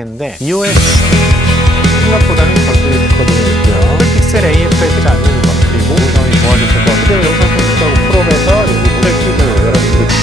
인데 iOS 생각보다는 저수익 거든요 있고요. 픽셀 AF에서 않는 것 그리고 영상이 좋아졌을 것 같아요. 영상 편집하고 프로에서 여기 모델 키도 여러분들이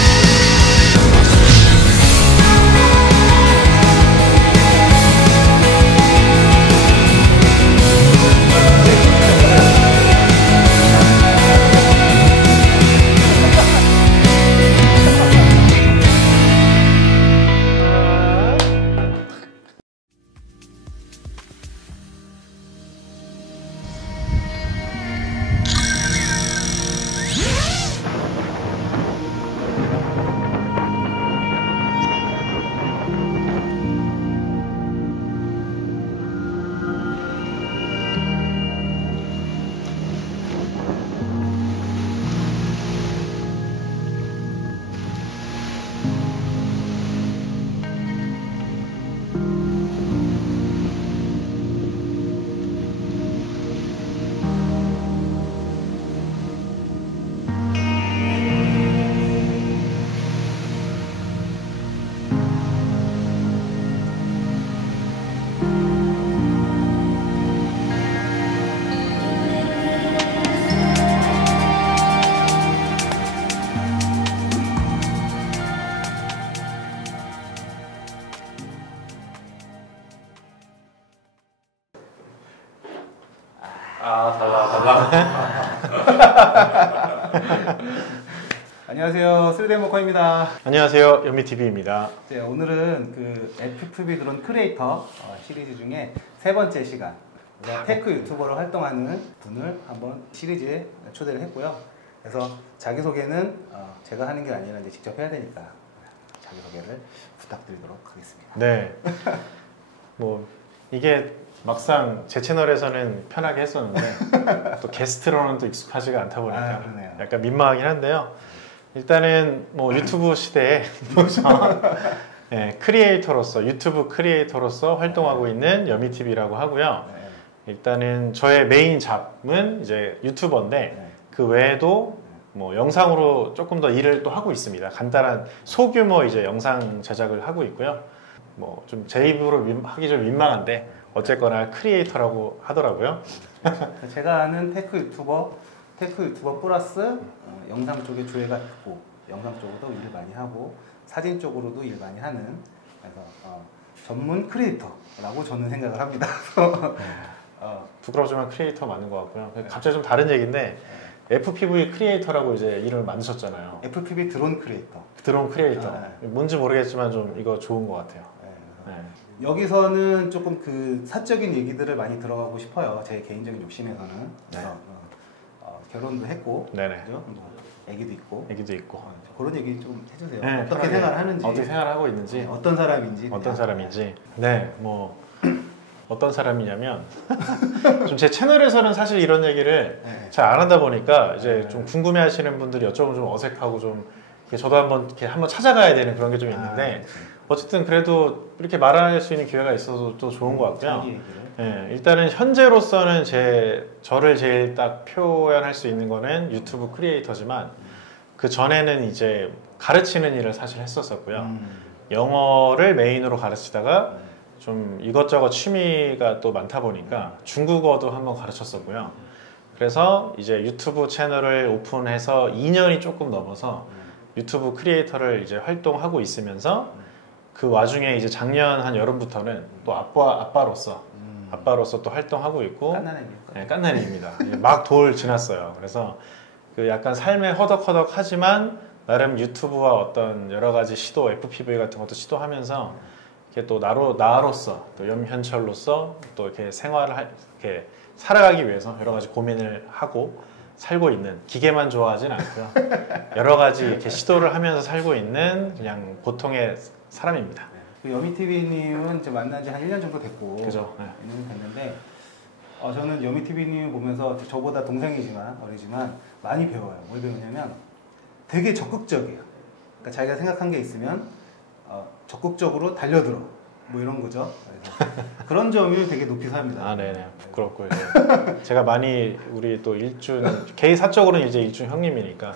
안녕하세요, 쓸데모커입니다. 안녕하세요, 연미TV입니다. 네, 오늘은 그 FPV 드론 크리에이터 시리즈 중에 세 번째 시간 테크 유튜버로 활동하는 분을 한번 시리즈에 초대를 했고요. 그래서 자기소개는 제가 하는 게 아니라 이제 직접 해야 되니까 자기소개를 부탁드리도록 하겠습니다. 네. 뭐 이게 막상 제 채널에서는 편하게 했었는데 또 게스트로는 또 익숙하지가 않다 보니까 약간 민망하긴 한데요. 일단은 뭐 유튜브 시대에 네, 크리에이터로서 유튜브 크리에이터로서 활동하고 있는 연미TV라고 하고요. 일단은 저의 메인 잡은 이제 유튜버인데 그 외에도 뭐 영상으로 조금 더 일을 또 하고 있습니다. 간단한 소규모 이제 영상 제작을 하고 있고요. 뭐 좀 제 입으로 하기 좀 민망한데 어쨌거나 크리에이터라고 하더라고요. 제가 아는 테크 유튜버 플러스 영상 쪽에 조예가 있고 영상 쪽으로도 일을 많이 하고 사진 쪽으로도 일 많이 하는 그래서 전문 크리에이터라고 저는 생각을 합니다. 부끄럽지만 크리에이터 맞는 것 같고요. 갑자기 좀 다른 얘기인데 FPV 크리에이터라고 이제 이름을 만드셨잖아요. FPV 드론 크리에이터. 드론 크리에이터. 뭔지 모르겠지만 좀 이거 좋은 것 같아요. 여기서는 조금 그 사적인 얘기들을 많이 들어가고 싶어요. 제 개인적인 욕심에서는. 그래서 결혼도 했고, 그죠? 뭐 애기도 있고. 그런 얘기 좀 해주세요. 네, 어떻게 생활하는지, 어떻게 생활하고 있는지, 어떤 사람인지. 네, 뭐 어떤 사람이냐면 좀 제 채널에서는 사실 이런 얘기를 잘 안 하다 보니까 이제 좀 궁금해하시는 분들이 여쭤보면 좀 어색하고 좀 저도 한번 찾아가야 되는 그런 게 좀 있는데. 어쨌든 그래도 이렇게 말할 수 있는 기회가 있어서 또 좋은 것 같고요. 네, 일단은 현재로서는 저를 제일 딱 표현할 수 있는 거는 유튜브 크리에이터지만 그 전에는 이제 가르치는 일을 사실 했었었고요. 영어를 메인으로 가르치다가 좀 이것저것 취미가 또 많다 보니까 중국어도 한번 가르쳤었고요. 그래서 이제 유튜브 채널을 오픈해서 2년이 조금 넘어서 유튜브 크리에이터를 이제 활동하고 있으면서 그 와중에 이제 작년 한 여름부터는 또 아빠로서 또 활동하고 있고 깐난 애입니다. 막 돌 지났어요. 그래서 그 약간 삶에 허덕허덕하지만 나름 유튜브와 어떤 여러 가지 시도 FPV 같은 것도 시도하면서 이렇게 또 나로서 또 연현철로서 또 이렇게 생활을 이렇게 살아가기 위해서 여러 가지 고민을 하고 살고 있는 기계만 좋아하진 않고요. 여러 가지 이렇게 시도를 하면서 살고 있는 그냥 보통의 사람입니다. 여미TV님은 이제 만난 지 한 1년 정도 됐고, 그죠? 1년 됐는데, 저는 여미TV님 보면서 저보다 어리지만 많이 배워요. 뭘 배우냐면 되게 적극적이에요. 그러니까 자기가 생각한 게 있으면 적극적으로 달려들어. 뭐 이런 거죠. 그래서 그런 점이 되게 높이 삽니다. 네네. 부끄럽고 제가 많이 우리 또 일준 개인 사적으로는 이제 일준 형님이니까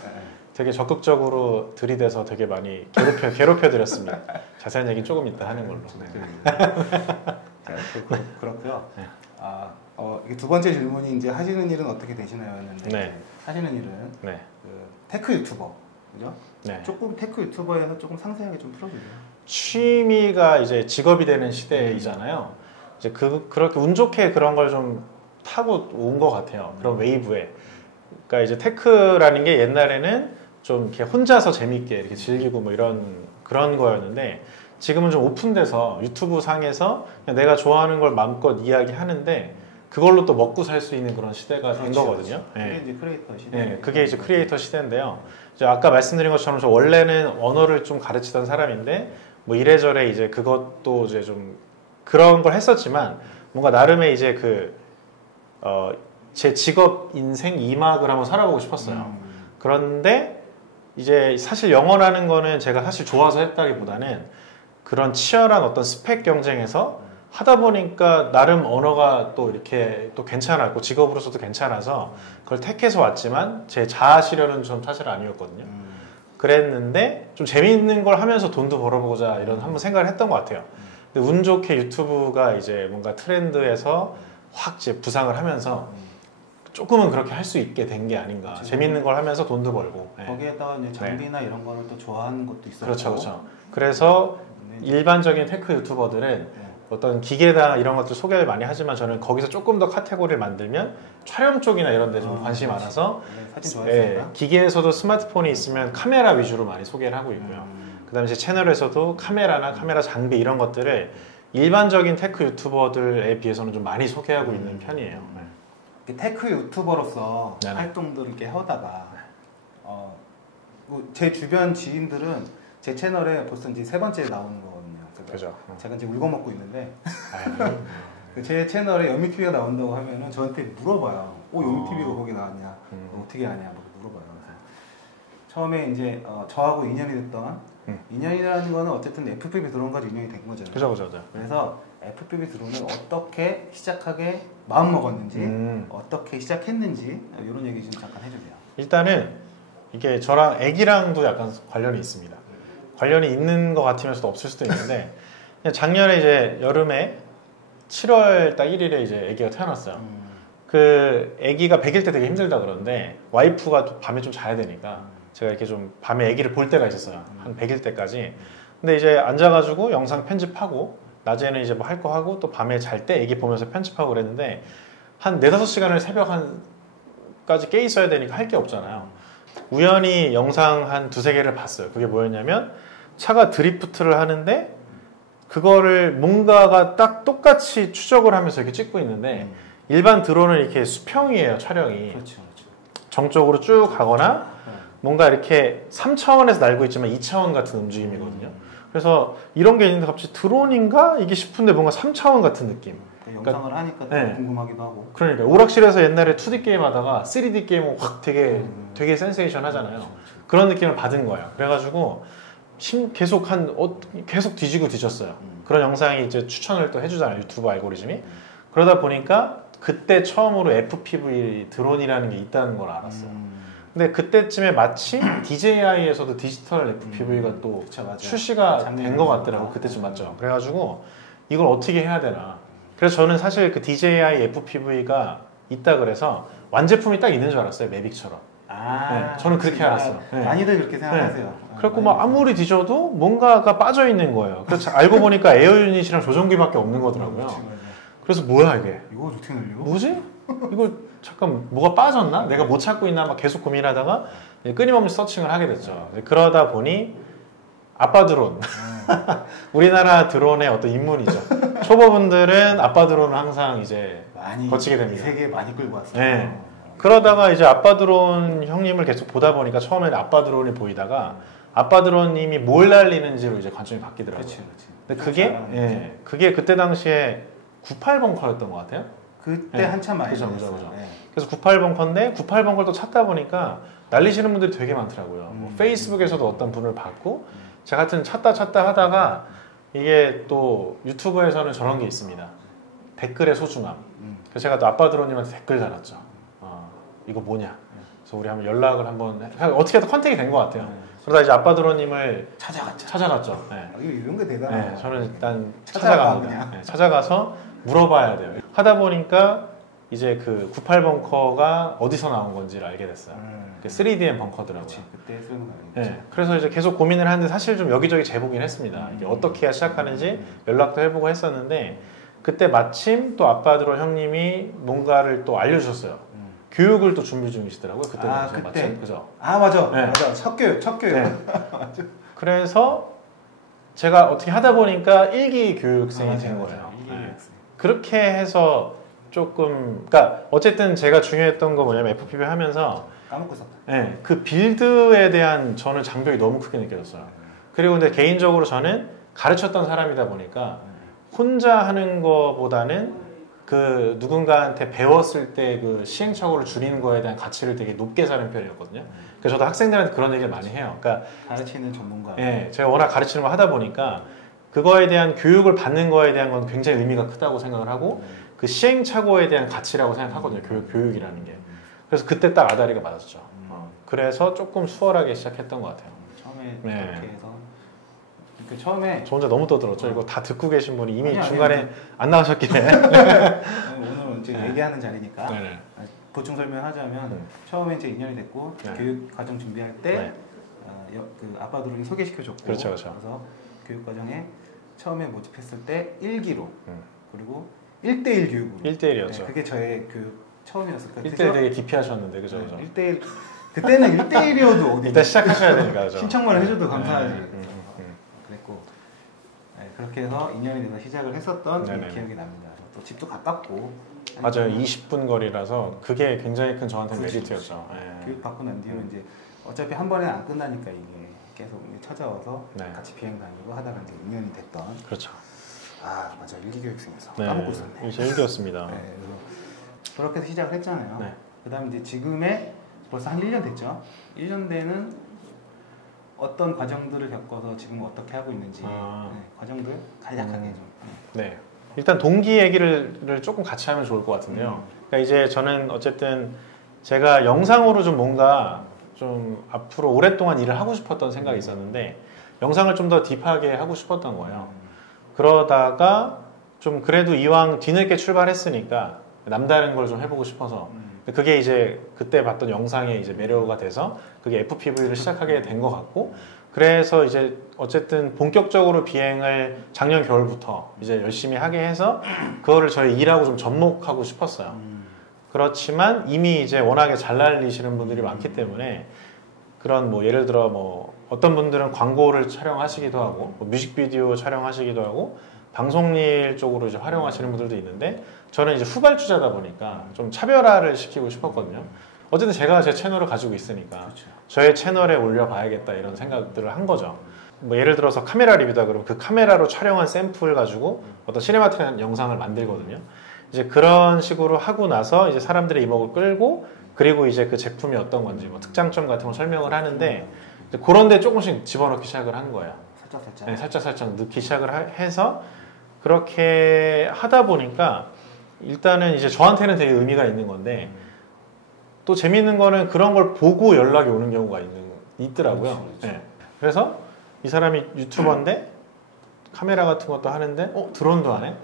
되게 적극적으로 들이대서 되게 많이 괴롭혀 드렸습니다. 자세한 얘기 조금 이따 하는 걸로. 그렇고요. 네. 이게 두 번째 질문이 이제 하시는 일은 어떻게 되시나요? 였는데 네. 하시는 일은 네. 그 테크 유튜버, 그죠? 네. 조금 테크 유튜버에서 조금 상세하게 좀 풀어주세요. 취미가 이제 직업이 되는 시대이잖아요. 이제 그렇게 운 좋게 그런 걸 좀 타고 온 것 같아요. 그런 웨이브에. 그러니까 이제 테크라는 게 옛날에는 좀 이렇게 혼자서 재밌게 이렇게 즐기고 뭐 그런 거였는데 지금은 좀 오픈돼서 유튜브 상에서 그냥 내가 좋아하는 걸 마음껏 이야기하는데 그걸로 또 먹고 살 수 있는 그런 시대가 된 거거든요. 그게 이제 크리에이터 시대. 네, 그게 이제 크리에이터 시대인데요. 이제 아까 말씀드린 것처럼 저 원래는 언어를 좀 가르치던 사람인데 뭐 이래저래 이제 그것도 이제 좀 그런 걸 했었지만 뭔가 나름의 이제 제 직업 인생 2막을 한번 살아보고 싶었어요. 그런데 이제 사실 영어라는 거는 제가 사실 좋아서 했다기보다는 그런 치열한 어떤 스펙 경쟁에서 하다 보니까 나름 언어가 또 이렇게 또 괜찮았고 직업으로서도 괜찮아서 그걸 택해서 왔지만 제 자아 실현은 좀 사실 아니었거든요. 그랬는데 좀 재미있는 걸 하면서 돈도 벌어보자 이런 한번 생각을 했던 것 같아요. 근데 운 좋게 유튜브가 이제 뭔가 트렌드에서 확 이제 부상을 하면서 조금은 그렇게 할 수 있게 된 게 아닌가. 그렇죠. 재밌는 걸 하면서 돈도 벌고. 거기에다가 이제 장비나 이런 거를 또 좋아하는 것도 있었고. 그렇죠. 그래서 일반적인 테크 유튜버들은 어떤 기계나 이런 것들 소개를 많이 하지만 저는 거기서 조금 더 카테고리를 만들면 촬영 쪽이나 이런 데 좀 관심이 많아서 기계에서도 스마트폰이 있으면 카메라 위주로 많이 소개를 하고 있고요. 그 다음에 제 채널에서도 카메라나 카메라 장비 이런 것들을 일반적인 테크 유튜버들에 비해서는 좀 많이 소개하고 있는 편이에요. 테크 유튜버로서 네네. 활동들을 이렇게 하다가 제 주변 지인들은 제 채널에 벌써 이제 3번째 나오는 거거든요. 그죠. 제가 이제 울고 먹고 있는데 제 채널에 연미TV가 나온다고 하면은 저한테 물어봐요. 연미TV가 거기 나왔냐? 어떻게 아냐? 물어봐요. 그래서 처음에 이제 저하고 인연이 됐던 인연이라는 거는 어쨌든 FPV 드론까지 인연이 된 거잖아요. 그죠. 그래서 FPV 드론을 어떻게 시작하게 마음 먹었는지, 어떻게 시작했는지 이런 얘기 좀 잠깐 해주세요. 일단은 이게 저랑 애기랑도 약간 관련이 있습니다. 관련이 있는 것 같으면서도 없을 수도 있는데 작년에 이제 여름에 7월 딱 1일에 이제 애기가 태어났어요. 그 애기가 100일 때 되게 힘들다 그러는데 와이프가 또 밤에 좀 자야 되니까 제가 이렇게 좀 밤에 애기를 볼 때가 있었어요. 한 100일 때까지. 근데 이제 앉아가지고 영상 편집하고 낮에는 이제 뭐 할 거 하고 또 밤에 잘 때 애기 보면서 편집하고 그랬는데 한 4-5시간을 새벽 한까지 깨 있어야 되니까 할 게 없잖아요. 우연히 영상 한 2-3개를 봤어요. 그게 뭐였냐면 차가 드리프트를 하는데 그거를 뭔가가 딱 똑같이 추적을 하면서 이렇게 찍고 있는데 일반 드론은 이렇게 수평이에요, 촬영이. 그렇죠. 정적으로 쭉 가거나 뭔가 이렇게 3차원에서 날고 있지만 2차원 같은 움직임이거든요. 그래서 이런 게 있는데 갑자기 드론인가? 이게 싶은데 뭔가 3차원 같은 느낌. 영상을 하니까 더 궁금하기도 하고. 그러니까 오락실에서 옛날에 2D 게임 하다가 3D 게임은 확 되게 센세이션 하잖아요. 그런 느낌을 받은 거예요. 그래가지고 계속 뒤지고 뒤졌어요. 그런 영상이 이제 추천을 또 해주잖아요, 유튜브 알고리즘이. 그러다 보니까 그때 처음으로 FPV 드론이라는 게 있다는 걸 알았어요. 근데 그때쯤에 마치 DJI에서도 디지털 FPV가 또 출시가 된 것 같더라고. 그때쯤 맞죠. 그래가지고 이걸 어떻게 해야 되나. 그래서 저는 사실 그 DJI FPV가 있다 그래서 완제품이 딱 있는 줄 알았어요, 매빅처럼. 저는 그렇게 알았어요. 많이들 그렇게 생각하세요. 그래갖고 막 아무리 뒤져도 뭔가가 빠져 있는 거예요. 그래서 알고 보니까 에어 유닛이랑 조종기밖에 없는 거더라고요. 그래서 뭐야 이게? 이거 어떻게 늘려? 뭐지? 이거 잠깐 뭐가 빠졌나? 내가 못 찾고 있나? 막 계속 고민하다가 끊임없이 서칭을 하게 됐죠. 그러다 보니 아빠 드론. 우리나라 드론의 어떤 입문이죠. 초보분들은 아빠 드론을 항상 이제 많이 거치게 됩니다. 이 세계 많이 끌고 왔어요. 네. 그러다가 이제 아빠 드론 형님을 계속 보다 보니까 처음에는 아빠 드론이 보이다가 아빠 드론님이 뭘 날리는지로 이제 관점이 바뀌더라고요. 그렇지. 근데 그게 그때 당시에 98벙커였던 것 같아요. 그때 한참 많이 그죠. 그래서 98벙커인데 98벙커를 또 찾다 보니까 날리시는 분들이 되게 많더라고요. 뭐 페이스북에서도 어떤 분을 봤고 제가 하여튼 찾다 하다가 이게 또 유튜브에서는 저런 게 있습니다. 댓글의 소중함. 그래서 제가 또 아빠 드론님한테 댓글 달았죠. 이거 뭐냐? 그래서 우리 한번 연락을 한번 어떻게든 컨택이 된 것 같아요. 그러다 이제 아빠드로님을 찾아갔죠. 네. 이런 게 대단해요. 네, 저는 일단 찾아갑니다. 네, 찾아가서 물어봐야 돼요. 하다 보니까 이제 그 98벙커가 어디서 나온 건지를 알게 됐어요. 3DM 벙커더라고요. 그때 쓰는 거 네, 그래서 이제 계속 고민을 하는데 사실 좀 여기저기 재보긴 했습니다. 이게 어떻게 해야 시작하는지 연락도 해보고 했었는데 그때 마침 또 아빠드로 형님이 뭔가를 또 알려주셨어요. 교육을 또 준비 중이시더라고요. 그때 그때 마침 그죠? 맞아. 네. 맞아. 첫 교육. 네. 그래서 제가 어떻게 하다 보니까 1기 교육생이 된 거예요. 네. 그렇게 해서 조금 그러니까 어쨌든 제가 중요했던 거 뭐냐면 FPV 하면서 까먹고 있었다. 네, 그 빌드에 대한 저는 장벽이 너무 크게 느껴졌어요. 그리고 근데 개인적으로 저는 가르쳤던 사람이다 보니까 혼자 하는 거보다는 그 누군가한테 배웠을 때 그 시행착오를 줄이는 거에 대한 가치를 되게 높게 사는 편이었거든요. 그래서 저도 학생들한테 그런 얘기를 많이 해요. 그러니까 가르치는 전문가. 예, 제가 워낙 가르치는 걸 하다 보니까 그거에 대한 교육을 받는 거에 대한 건 굉장히 의미가 크다고 생각을 하고 그 시행착오에 대한 가치라고 생각하거든요. 교육이라는 게. 그래서 그때 딱 아다리가 맞았죠. 그래서 조금 수월하게 시작했던 것 같아요. 처음에 그렇게 해서 그 처음에 저 혼자 너무 떠들었죠. 이거 다 듣고 계신 분이 이미 중간에 안 나가셨길래 오늘 이제 얘기하는 자리니까 네네. 보충 설명하자면 처음에 이제 2년이 됐고 교육 과정 준비할 때 그 아빠들이 소개시켜줬고 그렇죠. 그래서 교육 과정에 처음에 모집했을 때 1기로 그리고 1대1 교육으로 1대1이었죠. 네, 그게 저의 교육 처음이었어요. 1대1 되게 기피하셨는데 그죠? 1대1 그때는 1대1이어도 어디 일단 시작하셔야 되니까 그죠? 신청만 해줘도 감사하지. 그랬고 그렇게 해서 2년이 돼서 시작을 했었던 기억이 납니다. 또 집도 가깝고 맞아요. 20분 거리라서 그게 굉장히 큰 저한테 메리트였죠. 교육 받고 난 뒤로 이제 어차피 한 번에 안 끝나니까 이게 계속 찾아와서 같이 비행 다니고 하다가 이제 2년이 됐던. 그렇죠. 맞아. 1기 교육생에서 까먹고 있었네. 이제 1기였습니다. 그렇게 해서 시작을 했잖아요. 그다음 이제 지금의 벌써 한 1년 됐죠. 1년 되는 어떤 과정들을 겪어서 지금 어떻게 하고 있는지 과정들 간략하게 좀. 네. 일단 동기 얘기를 조금 같이 하면 좋을 것 같은데요. 그러니까 이제 저는 어쨌든 제가 영상으로 좀 뭔가 좀 앞으로 오랫동안 일을 하고 싶었던 생각이 있었는데 영상을 좀 더 딥하게 하고 싶었던 거예요. 그러다가 좀 그래도 이왕 뒤늦게 출발했으니까 남다른 걸 좀 해보고 싶어서 그게 이제 그때 봤던 영상의 이제 매료가 돼서 그게 FPV를 시작하게 된 것 같고 그래서 이제 어쨌든 본격적으로 비행을 작년 겨울부터 이제 열심히 하게 해서 그거를 저희 일하고 좀 접목하고 싶었어요. 그렇지만 이미 이제 워낙에 잘 날리시는 분들이 많기 때문에 그런 뭐 예를 들어 뭐 어떤 분들은 광고를 촬영하시기도 하고 뭐 뮤직비디오 촬영하시기도 하고 방송일 쪽으로 이제 활용하시는 분들도 있는데 저는 이제 후발주자다 보니까 좀 차별화를 시키고 싶었거든요. 어쨌든 제가 제 채널을 가지고 있으니까 저의 채널에 올려봐야겠다 이런 생각들을 한 거죠. 뭐 예를 들어서 카메라 리뷰다 그러면 그 카메라로 촬영한 샘플 가지고 어떤 시네마틱한 영상을 만들거든요. 이제 그런 식으로 하고 나서 이제 사람들의 이목을 끌고 그리고 이제 그 제품이 어떤 건지 뭐 특장점 같은 걸 설명을 하는데 그런 데 조금씩 집어넣기 시작을 한 거예요. 살짝. 네, 살짝 넣기 시작을 해서 그렇게 하다 보니까 일단은 이제 저한테는 되게 의미가 있는 건데 또 재밌는 거는 그런 걸 보고 연락이 오는 경우가 있더라고요. 그렇죠. 네. 그래서 이 사람이 유튜버인데 카메라 같은 것도 하는데 드론도 하네?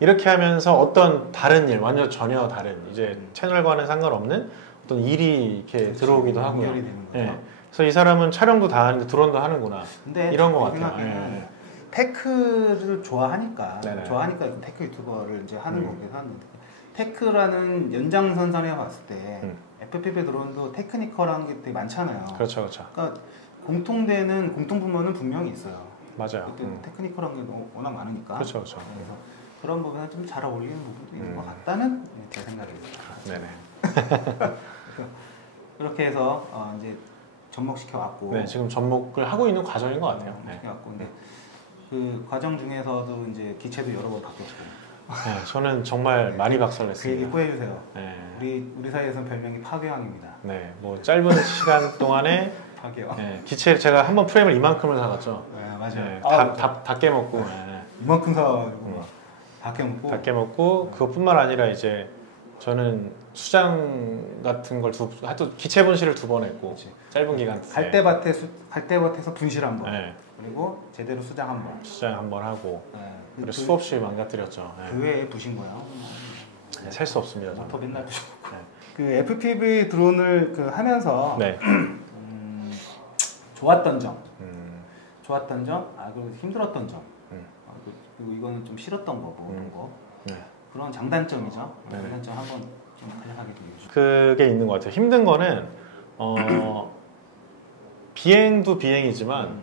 이렇게 하면서 어떤 다른 일, 완전 전혀 다른 이제 채널과는 상관없는 어떤 일이 이렇게 들어오기도 하고요. 네. 그래서 이 사람은 촬영도 다 하는데 드론도 하는구나. 근데 이런 거 같아요. 테크를 좋아하니까 네네. 테크 유튜버를 이제 하는 거기도 하는데 테크라는 연장선상에 봤을 때 FPV 드론도 테크니컬한 게 되게 많잖아요. 그렇죠. 그러니까 공통분모는 분명히 있어요. 맞아요. 테크니컬한 게 워낙 많으니까. 그렇죠. 그래서 그런 부분은 좀 잘 어울리는 부분도 있는 것 같다는 제 생각입니다. 네네. 그렇게 해서 이제 접목시켜 왔고. 네, 지금 접목을 하고 있는 과정인 것 같아요. 시켜 왔고, 근데 그 과정 중에서도 이제 기체도 여러 번 바뀌었고. 네, 저는 정말 많이 박살냈습니다. 그 얘기 후해주세요. 네. 우리 사이에서는 별명이 파괴왕입니다. 네, 뭐 짧은 시간 동안에 파괴왕. 네, 기체를 제가 한번 프레임을 이만큼을 사갔죠. 네, 맞아요. 네, 다 깨먹고. 네. 이만큼 사가지고 다 깨먹고. 다 깨먹고 그것뿐만 아니라 이제 저는 수장 같은 걸 하여튼 기체 분실을 2번 했고 그치. 짧은 기간 갈대밭에서 분실 한 번. 네. 그리고 제대로 수장 한 번. 수장 한 번 하고 네. 그리고 수없이 망가뜨렸죠. 그 외에 부신 거예요. 셀 수 없습니다. 모터 저는. 맨날 부시고. 네. 그 FPV 드론을 그 하면서 네. 좋았던 점, 그리고 힘들었던 점, 그리고 이거는 좀 싫었던 거고 그런 거. 네. 그런 장단점이죠. 네. 장단점 한번 좀 간략하게 얘기해 주세요. 그게 있는 것 같아요. 힘든 거는 비행도 비행이지만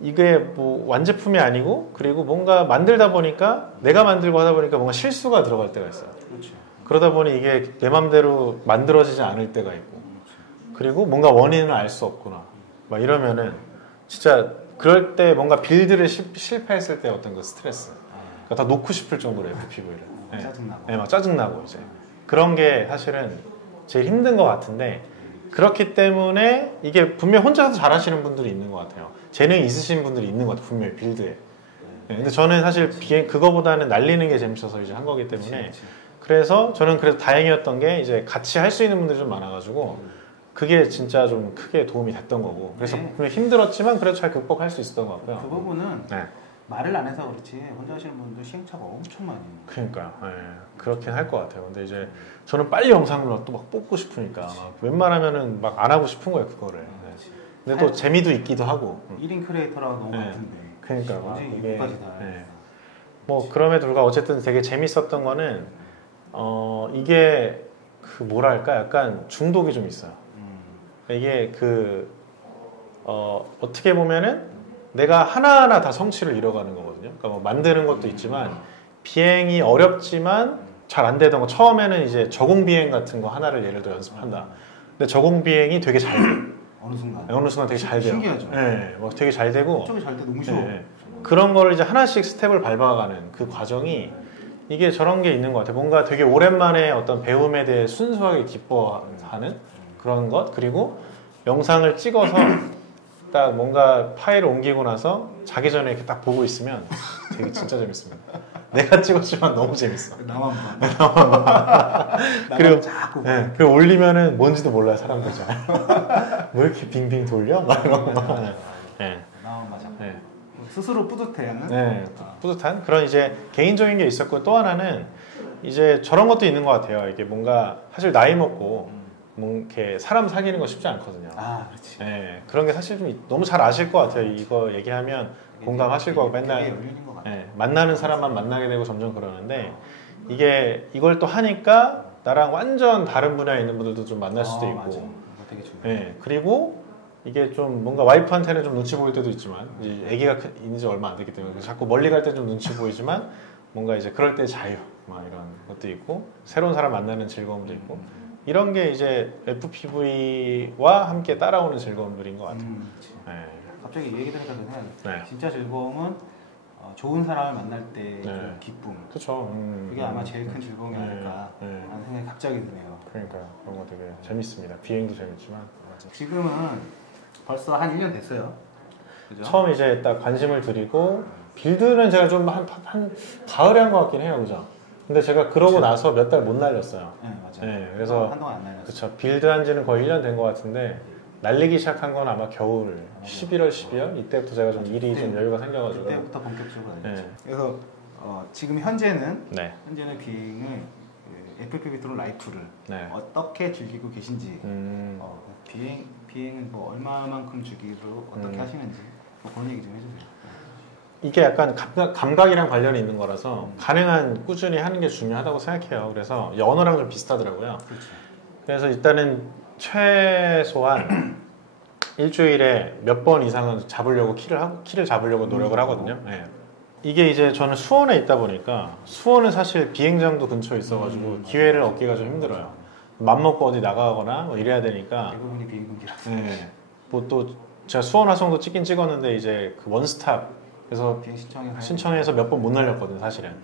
이게 뭐 완제품이 아니고 그리고 뭔가 만들다 보니까 내가 만들고 하다 보니까 뭔가 실수가 들어갈 때가 있어요. 그렇죠. 그러다 보니 이게 내 맘대로 만들어지지 않을 때가 있고 그리고 뭔가 원인을 알 수 없구나 막 이러면은 진짜 그럴 때 뭔가 빌드를 실패했을 때 어떤 그 스트레스 그러니까 다 놓고 싶을 정도로 FPV를 짜증나고. 네, 막 짜증나고 이제 그런 게 사실은 제일 힘든 것 같은데 그렇기 때문에 이게 분명 혼자서 잘하시는 분들이 있는 것 같아요. 재능이 있으신 분들이 있는 것 같아요. 분명히 빌드에. 네, 근데 저는 사실 그거보다는 날리는 게 재밌어서 이제 한 거기 때문에 그치. 그래서 저는 그래도 다행이었던 게 이제 같이 할 수 있는 분들이 좀 많아가지고 그게 진짜 좀 크게 도움이 됐던 거고 그래서 분명히 힘들었지만 그래도 잘 극복할 수 있었던 것 같고요. 그 부분은 네. 말을 안 해서 그렇지 혼자 하시는 분들 시행착오가 엄청 많이 있는 거예요. 그러니까요. 네, 그렇긴 할 것 같아요. 근데 이제 저는 빨리 영상을 또 막 뽑고 싶으니까 막 웬만하면은 막 안 하고 싶은 거예요 그거를. 네. 근데 또 재미도 있기도 하고. 1인 크리에이터라고 너무 네. 같은데. 그러니까 막 언제 이게 이거까지 다. 네. 뭐 그럼에도 불구하고 어쨌든 되게 재밌었던 거는 이게 그 뭐랄까 약간 중독이 좀 있어요. 이게 어떻게 보면은 내가 하나하나 다 성취를 이뤄가는 거거든요. 그러니까 뭐 만드는 것도 있지만 비행이 어렵지만 잘 안 되던 거 처음에는 이제 저공 비행 같은 거 하나를 예를 들어 연습한다. 근데 저공 비행이 되게 잘 돼요. 어느 순간. 어느 순간 되게 잘 돼요. 신기하죠. 네, 뭐 되게 잘 되고. 쪽이 잘 때 너무 쉬워. 네, 그런 거를 이제 하나씩 스텝을 밟아가는 그 과정이 이게 저런 게 있는 것 같아요. 뭔가 되게 오랜만에 어떤 배움에 대해 순수하게 기뻐하는 그런 것 그리고 영상을 찍어서 딱 뭔가 파일을 옮기고 나서 자기 전에 이렇게 딱 보고 있으면 되게 진짜 재밌습니다. 내가 찍었지만 너무 재밌어. 나만 봐. 그리고 자꾸 네, 그리고 올리면은 뭔지도 몰라요 사람들 잘. 뭐 이렇게 빙빙 돌려? 막 이런 거. 네. 나만 맞아. 네. 스스로 뿌듯해하는. 네, 뿌듯한 그런 이제 개인적인 게 있었고 또 하나는 이제 저런 것도 있는 것 같아요. 이게 뭔가 사실 나이 먹고 뭐 이렇게 사람 사귀는 거 쉽지 않거든요. 아, 그렇지. 네, 그런 게 사실 좀 너무 잘 아실 것 같아요. 이거 얘기하면 공감하실 거고 맨날 열리는 것 같아요. 네, 만나는 사람만 만나게 되고 점점 그러는데 이걸 또 하니까 나랑 완전 다른 분야에 있는 분들도 좀 만날 수도 있고. 맞아. 그거 되게 중요해. 네, 그리고 이게 좀 뭔가 와이프한테는 좀 눈치 보일 때도 있지만 이제 아기가 있는 지 얼마 안 됐기 때문에 자꾸 멀리 갈 때 좀 눈치 보이지만 뭔가 이제 그럴 때 자유 막 이런 것도 있고 새로운 사람 만나는 즐거움도 있고 이런 게 이제 FPV와 함께 따라오는 즐거움들인 것 같아요. 네. 갑자기 이 얘기 들으니까 저는 네. 진짜 즐거움은 좋은 사람을 만날 때 네. 그 기쁨. 그렇죠. 그게 아마 제일 큰 즐거움이 네. 아닐까 네. 라는 생각이 갑자기 드네요. 그러니까요. 그런 거 되게 재밌습니다. 비행도 재밌지만 지금은 벌써 한 1년 됐어요. 그죠? 처음 이제 딱 관심을 드리고 빌드는 제가 좀 한 가을에 한 것 같긴 해요, 그죠? 근데 제가 그러고 그쵸. 나서 몇 달 못 날렸어요. 네, 맞아요. 네, 그래서 한동안 안 날렸어요. 그쵸. 빌드 한 지는 거의 1년 된 것 같은데 날리기 시작한 건 아마 겨울 11월, 12월 이때부터 제가 좀 일이 좀 여유가 생겨가지고 그때부터 본격적으로 날렸죠. 네. 그래서 지금 현재는 네. 비행을 FPV 드론 라이프를 네. 어떻게 즐기고 계신지 비행은 뭐 얼마만큼 주기로 어떻게 하시는지 뭐 그런 얘기 좀 해주세요. 이게 약간 감각이랑 관련이 있는 거라서 가능한 꾸준히 하는 게 중요하다고 생각해요. 그래서 언어랑 좀 비슷하더라고요. 그렇죠. 그래서 일단은 최소한 일주일에 몇 번 이상은 잡으려고 키를 잡으려고 노력을 하거든요. 네. 이게 이제 저는 수원에 있다 보니까 수원은 사실 비행장도 근처에 있어가지고 기회를 얻기가 좀 힘들어요. 맘먹고 어디 나가거나 뭐 이래야 되니까. 대부분이 비행금지라서. 네. 뭐 또 제가 수원 화성도 찍긴 찍었는데 이제 그 원스탑 그래서 비행 신청해서 몇 번 못 날렸거든요, 사실은.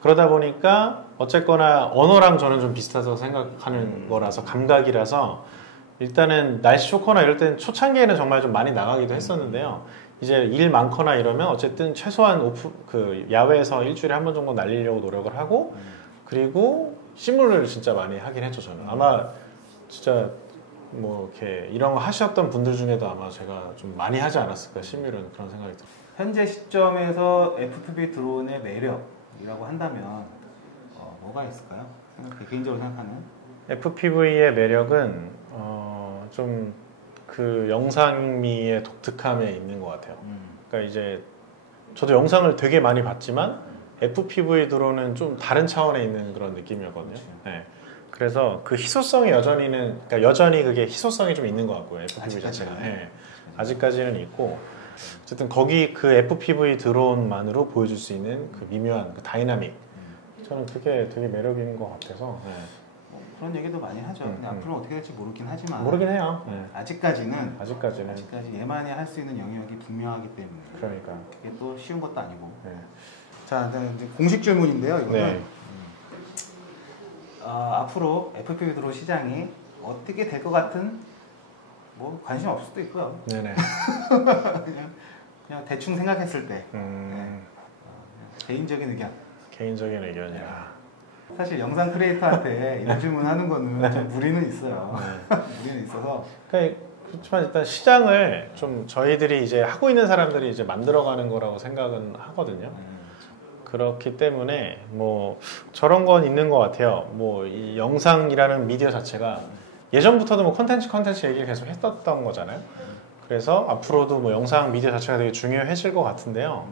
그러다 보니까 어쨌거나 언어랑 저는 좀 비슷하다고 생각하는 거라서 감각이라서 일단은 날씨 좋거나 이럴 때는 초창기에는 정말 좀 많이 나가기도 했었는데요. 이제 일 많거나 이러면 어쨌든 최소한 야외에서 일주일에 한 번 정도 날리려고 노력을 하고 그리고 시뮬을 진짜 많이 하긴 했죠 저는. 아마 진짜 뭐 이렇게 이런 거 하셨던 분들 중에도 아마 제가 좀 많이 하지 않았을까 시뮬은 그런 생각이 들어요. 현재 시점에서 FPV 드론의 매력이라고 한다면 뭐가 있을까요? 개인적으로 생각하는 FPV의 매력은 좀 그 영상미의 독특함에 있는 것 같아요. 그러니까 이제 저도 영상을 되게 많이 봤지만 FPV 드론은 좀 다른 차원에 있는 그런 느낌이었거든요. 네. 그래서 그 희소성이 그러니까 여전히 그게 희소성이 좀 있는 것 같고요. FPV 자체가. 네. 아직까지는 있고 어쨌든 거기 그 FPV 드론만으로 보여줄 수 있는 그 미묘한 그 다이나믹 저는 그게 되게 매력 있는 것 같아서 네. 그런 얘기도 많이 하죠. 근데 앞으로 어떻게 될지 모르긴 하지만 모르긴 해요. 네. 아직까지는 얘만이 할 수 있는 영역이 분명하기 때문에 그러니까 이게 또 쉬운 것도 아니고. 네. 자, 이제 공식 질문인데요. 이거는 네. 앞으로 FPV 드론 시장이 어떻게 될 것 같은 뭐 관심 없을 수도 있고요. 네네. 그냥 대충 생각했을 때 개인적인 의견. 개인적인 의견이라. 사실 영상 크리에이터한테 이런 질문하는 거는 좀 무리는 있어요. 무리는 있어서. 그러니까 그렇지만 일단 시장을 좀 저희들이 이제 하고 있는 사람들이 이제 만들어가는 거라고 생각은 하거든요. 그렇기 때문에 뭐 저런 건 있는 것 같아요. 뭐 이 영상이라는 미디어 자체가 예전부터도 뭐 컨텐츠 얘기를 계속 했었던 거잖아요. 그래서 앞으로도 뭐 영상 미디어 자체가 되게 중요해질 것 같은데요.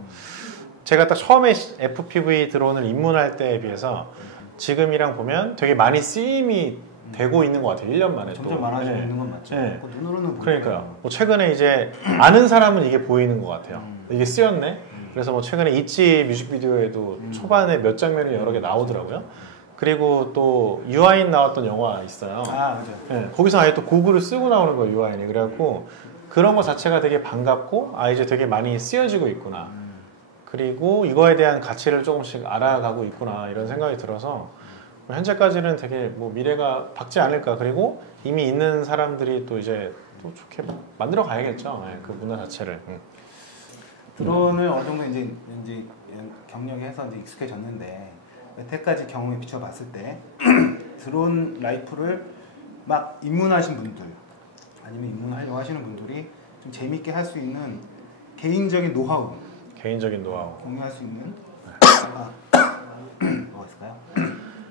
제가 딱 처음에 FPV 드론을 입문할 때에 비해서 지금이랑 보면 되게 많이 쓰임이 되고 있는 것 같아요. 1년 만에 점점 많아지고 있는 건 맞죠. 네. 눈으로는 그러니까요. 뭐 최근에 이제 아는 사람은 이게 보이는 것 같아요. 이게 쓰였네. 그래서 뭐 최근에 있지 뮤직비디오에도 초반에 몇 장면이 여러 개 나오더라고요. 그리고 또 유아인 나왔던 영화 있어요. 맞아요. 네, 거기서 아예 또 고글을 쓰고 나오는 거예요, 유아인이. 그래갖고 그런 거 자체가 되게 반갑고 이제 되게 많이 쓰여지고 있구나. 그리고 이거에 대한 가치를 조금씩 알아가고 있구나 이런 생각이 들어서 현재까지는 되게 뭐 미래가 밝지 않을까. 그리고 이미 있는 사람들이 또 이제 또 좋게 만들어 가야겠죠. 네, 그 문화 자체를. 드론을 어느 정도 이제 경력해서 이제 익숙해졌는데 여태까지 경험에 비춰봤을 때 드론 라이프를 막 입문하신 분들 아니면 입문하려고 하시는 분들이 좀 재밌게 할 수 있는 개인적인 노하우 공유할 수 있는 뭐가 있을까요?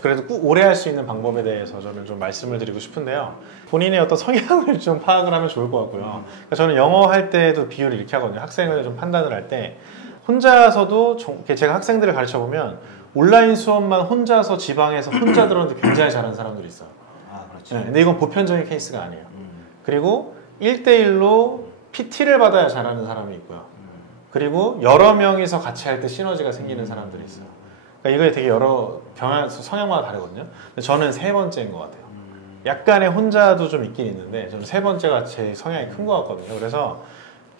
그래도 꼭 오래 할 수 있는 방법에 대해서 저는 좀 말씀을 드리고 싶은데요. 본인의 어떤 성향을 좀 파악을 하면 좋을 것 같고요. 그러니까 저는 영어 할 때도 비유를 이렇게 하거든요. 학생을 좀 판단을 할 때 혼자서도 제가 학생들을 가르쳐 보면 온라인 수업만 혼자서 지방에서 혼자 들었는데 굉장히 잘하는 사람들이 있어요. 그렇죠. 네, 근데 이건 보편적인 케이스가 아니에요. 그리고 1대1로 PT를 받아야 잘하는 사람이 있고요. 그리고 여러 명이서 같이 할 때 시너지가 생기는 사람들이 있어요. 그러니까 이게 되게 여러 성향마다 다르거든요. 근데 저는 세 번째인 것 같아요. 약간의 혼자도 좀 있긴 있는데 저는 세 번째가 제 성향이 큰 것 같거든요. 그래서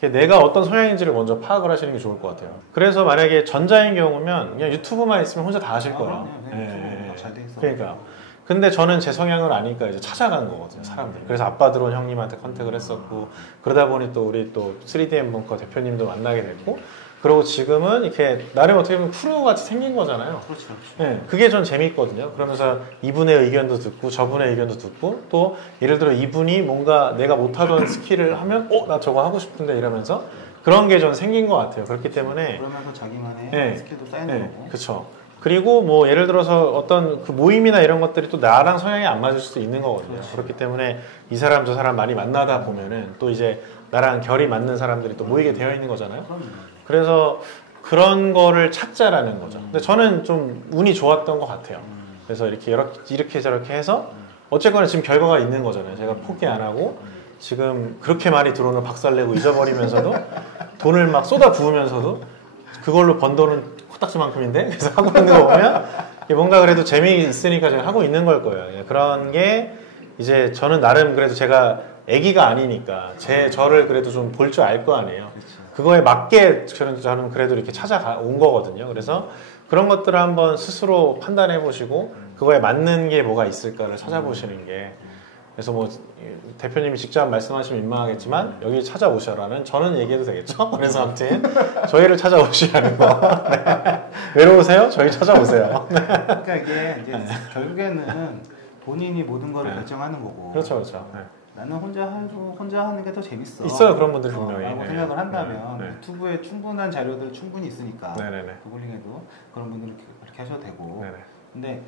내가 어떤 성향인지를 먼저 파악을 하시는 게 좋을 것 같아요. 그래서 만약에 전자인 경우면 그냥 유튜브만 있으면 혼자 다 하실 거예요. 잘 돼 있어. 그러니까. 근데 저는 제 성향을 아니까 이제 찾아간 거거든요, 사람들이. 그래서 아빠 드론 형님한테 컨택을 했었고, 그러다 보니 또 우리 또 3DM 벙커 대표님도 만나게 됐고, 그리고 지금은 이렇게 나름 어떻게 보면 크루 같이 생긴 거잖아요. 그렇죠. 네, 그게 전 재밌거든요. 그러면서 이분의 의견도 듣고 저분의 의견도 듣고 또 예를 들어 이분이 뭔가 내가 못하던 스킬을 하면 나 저거 하고 싶은데 이러면서 그런 게 전 생긴 것 같아요. 그렇기 때문에 그러면서 자기만의 스킬도 쌓이는 거고. 그렇죠. 그리고 뭐 예를 들어서 어떤 그 모임이나 이런 것들이 또 나랑 성향이 안 맞을 수도 있는 거거든요. 그렇기 때문에 이 사람 저 사람 많이 만나다 보면은 또 이제 나랑 결이 맞는 사람들이 또 모이게 되어 있는 거잖아요. 그래서 그런 거를 찾자라는 거죠. 근데 저는 좀 운이 좋았던 것 같아요. 그래서 이렇게 저렇게 해서 어쨌거나 지금 결과가 있는 거잖아요. 제가 포기 안 하고 지금 그렇게 많이 드론을 박살내고 잊어버리면서도 돈을 막 쏟아 부으면서도 그걸로 번 돈은 코딱지만큼인데 그래서 하고 있는 거 보면 뭔가 그래도 재미있으니까 제가 하고 있는 걸 거예요. 그런 게 이제 저는 나름 그래도 제가 애기가 아니니까 저를 그래도 좀 볼 줄 알 거 아니에요. 그거에 맞게 저는 그래도 이렇게 찾아온 거거든요. 그래서 그런 것들을 한번 스스로 판단해 보시고 그거에 맞는 게 뭐가 있을까를 찾아보시는 게 그래서 뭐 대표님이 직접 말씀하시면 민망하겠지만 여기 찾아오셔라는 저는 얘기해도 되겠죠? 그래서 아무튼 저희를 찾아오시라는 거. 네. 외로우세요? 저희 찾아오세요. 네. 그러니까 이게 이제 결국에는 본인이 모든 걸 결정하는 거고. 그렇죠, 그렇죠. 네. 나는 혼자 하는 게 더 재밌어. 있어요 그런 분들이 분명히. 라고 생각을 한다면 유튜브에 충분한 자료들 충분히 있으니까. 네네네. 구글링에도 그런 분들은 그렇게 하셔도 되고. 네네. 근데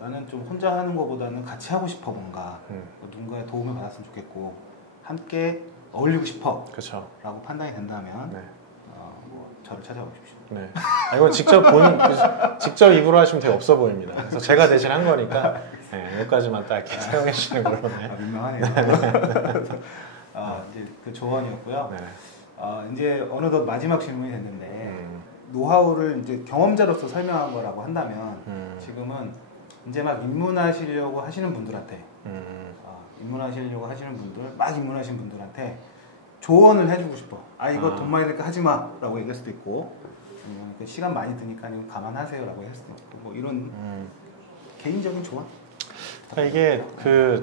나는 좀 혼자 하는 것보다는 같이 하고 싶어 뭔가 누군가의 도움을 받았으면 좋겠고 함께 어울리고 싶어. 그렇죠. 라고 판단이 된다면 뭐 저를 찾아오십시오. 네. 이건 직접 입으로 하시면 되게 없어 보입니다. 그래서 제가 대신 한 거니까 여기까지만 딱 이렇게 사용해 주시는 걸로. 네. 민망하네요. 이제 그 조언이었고요. 네. 이제 어느덧 마지막 질문이 됐는데 노하우를 이제 경험자로서 설명한 거라고 한다면 지금은 이제 막 입문하시려고 하시는 분들한테 입문하시려고 하시는 분들 막 입문하신 분들한테 조언을 해주고 싶어. 이거 돈 많이 들까 하지 마 라고 얘기할 수도 있고 시간 많이 드니까 이거 감안하세요 라고 할 수도 있고 뭐 이런 개인적인 조언? 그러니까 이게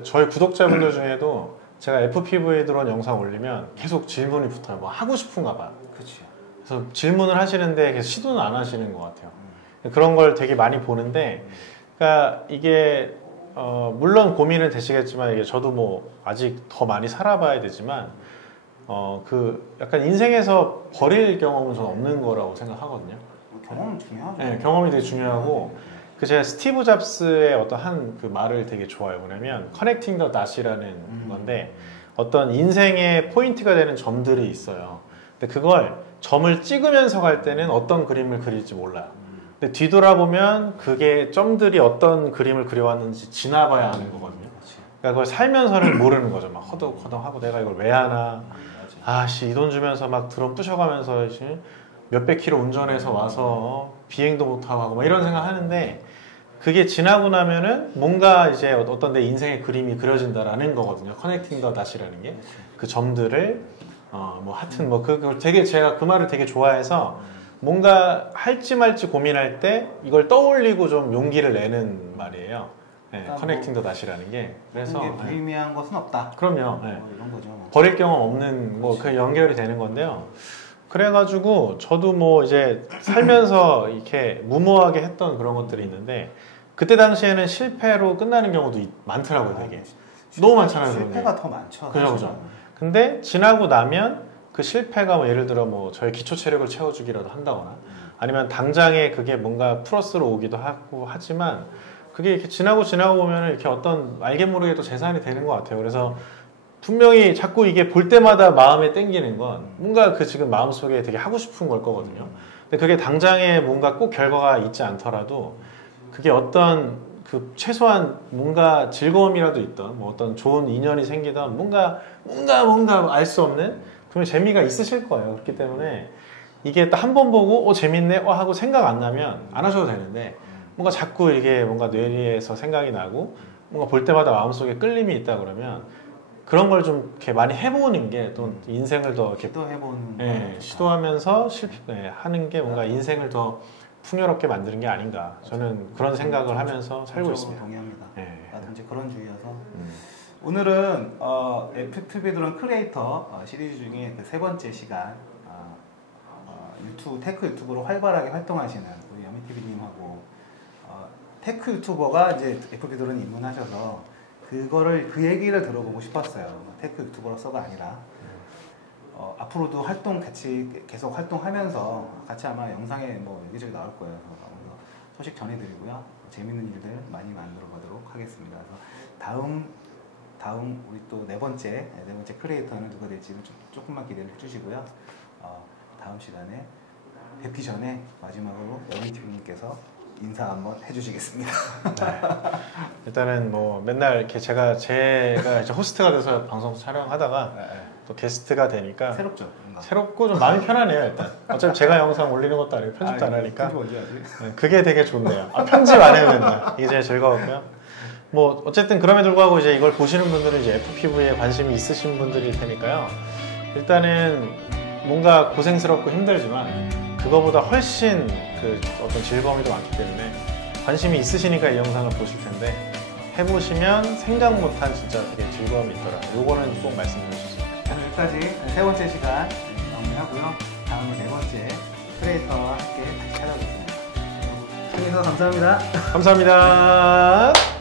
저희 구독자분들 중에도 제가 FPV 드론 영상 올리면 계속 질문이 붙어요. 뭐 하고 싶은가 봐요. 그렇죠. 그래서 질문을 하시는데 계속 시도는 안 하시는 것 같아요. 그런 걸 되게 많이 보는데 그러니까 이게 물론 고민은 되시겠지만 이게 저도 뭐 아직 더 많이 살아봐야 되지만 약간 인생에서 버릴 경험은 저는 없는 거라고 생각하거든요. 경험은 중요하죠. 네, 경험이 되게 중요하고 제가 스티브 잡스의 어떤 한 그 말을 되게 좋아해요. 뭐냐면 커넥팅 더 닷이라는 건데 어떤 인생의 포인트가 되는 점들이 있어요. 근데 그걸 점을 찍으면서 갈 때는 어떤 그림을 그릴지 몰라요. 근데 뒤돌아보면 그게 점들이 어떤 그림을 그려왔는지 지나봐야 하는 거거든요. 그러니까 그걸 살면서는 모르는 거죠. 막 허덕허덕하고 내가 이걸 왜 하나. 이 돈 주면서 막 드론 부셔가면서 몇백 킬로 운전해서 와서 비행도 못하고 하고 막 이런 생각 하는데 그게 지나고 나면은 뭔가 이제 어떤 내 인생의 그림이 그려진다라는 거거든요. 커넥팅 더 닷이라는 게 그 점들을 뭐 하여튼 뭐 그걸 되게 제가 그 말을 되게 좋아해서 뭔가 할지 말지 고민할 때 이걸 떠올리고 좀 용기를 내는 말이에요. 네, 커넥팅 더 닷이라는 게 그래서 무의미한 것은 없다. 그럼요. 네. 이런 거죠. 버릴 경험 없는 뭐 그 연결이 되는 건데요. 그래가지고 저도 뭐 이제 살면서 이렇게 무모하게 했던 그런 것들이 있는데 그때 당시에는 실패로 끝나는 경우도 많더라고요, 되게. 너무 많잖아요. 실패가 더 많죠. 그죠. 근데 지나고 나면 그 실패가 뭐 예를 들어 뭐 저의 기초 체력을 채워주기라도 한다거나 아니면 당장에 그게 뭔가 플러스로 오기도 하고 하지만 그게 이렇게 지나고 보면 이렇게 어떤 알게 모르게 또 재산이 되는 것 같아요. 그래서 분명히 자꾸 이게 볼 때마다 마음에 땡기는 건 뭔가 그 지금 마음속에 되게 하고 싶은 걸 거거든요. 근데 그게 당장에 뭔가 꼭 결과가 있지 않더라도 그게 어떤 그 최소한 뭔가 즐거움이라도 있던 뭐 어떤 좋은 인연이 생기던 뭔가 알 수 없는 그런 재미가 있으실 거예요. 그렇기 때문에 이게 딱 한 번 보고 재밌네 하고 생각 안 나면 안 하셔도 되는데 뭔가 자꾸 이게 뭔가 뇌리에서 생각이 나고 뭔가 볼 때마다 마음속에 끌림이 있다 그러면 그런 걸 좀 이렇게 많이 해보는 게 또 인생을 더 이렇게 시도해보는 시도하면서 하는 게 뭔가 인생을 더 풍요롭게 만드는 게 아닌가 저는 그런 생각을 하면서 살고 있습니다. 동의합니다. 나도 이제 그런 주의여서 오늘은 FPV 드론 크리에이터 시리즈 중에 그 세 번째 시간 테크 유튜버로 활발하게 활동하시는 우리 여미TV님하고 테크 유튜버가 이제 FPV 드론 입문하셔서 그 얘기를 들어보고 싶었어요. 테크 유튜버로서가 아니라 앞으로도 같이 계속 활동하면서 같이 아마 영상에 뭐 여기저기 나올 거예요. 그래서 소식 전해드리고요. 재밌는 일들 많이 만들어 보도록 하겠습니다. 그래서 다음 우리 또 네 번째 크리에이터는 누가 될지 조금만 기대를 해주시고요. 다음 시간에 뵙기 전에 마지막으로 여미TV님께서 인사 한번 해주시겠습니다. 네. 일단은 뭐 맨날 이렇게 제가 이제 호스트가 돼서 방송 촬영하다가 또 게스트가 되니까 새롭죠. 새롭고 좀 마음이 편하네요. 일단 어차피 제가 영상 올리는 것도 아니고 편집도 안 하니까 그게 되게 좋네요. 편집 안 해도 된다. 이게 제일 즐거웠고요. 뭐 어쨌든 그럼에도 불구하고 이제 이걸 보시는 분들은 이제 FPV에 관심이 있으신 분들일 테니까요. 일단은 뭔가 고생스럽고 힘들지만 그거보다 훨씬 그 어떤 즐거움이 더 많기 때문에 관심이 있으시니까 이 영상을 보실 텐데 해보시면 생각 못한 진짜 되게 즐거움이 있더라. 요거는 꼭 말씀드려 주세요. 여기까지 세 번째 시간 마무리하고요. 다음은 네 번째 크리에이터와 함께 다시 찾아오겠습니다. 여러분, 시청해주셔서 감사합니다. 감사합니다.